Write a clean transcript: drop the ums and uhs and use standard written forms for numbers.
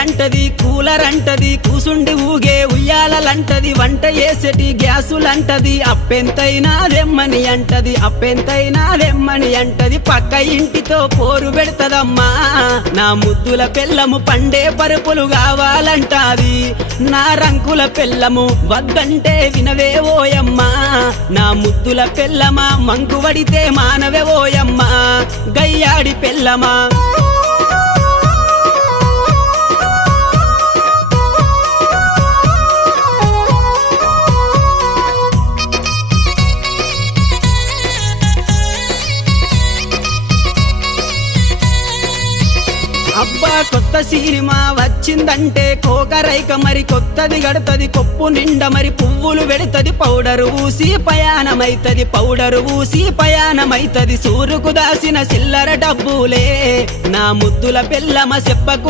అంటది కూలర్ అంటది కూసుండి ఊగే ఉయ్యాలంటది వంట చేసేటి గ్యాసులంటది అప్పెంతైనా దెమ్మని అంటది అప్పెంతైనా దెమ్మని అంటది పక్క ఇంటితో పోరు పెడతదమ్మా నా ముద్దుల పెళ్ళము పండే పరుపులు కావాలంటాది నా రంకుల పెళ్ళము వద్దంటే వినవే ఓయమ్మా నా ముద్దుల పెళ్ళమా మంకు వడితే మానవే ఓయమ్మా గయ్యాడి పెళ్ళమా అబ్బా కొత్త సినిమా వచ్చిందంటే కోకరైక మరి కొత్తది గడతది కొప్పు నిండా మరి పువ్వులు వెడతది పౌడరు ఊసి పయానమైతది పౌడరు ఊసి పయానమైతది సూరుకు దాసిన చిల్లర డబ్బులే నా ముద్దుల పెళ్ళమ చెప్పకు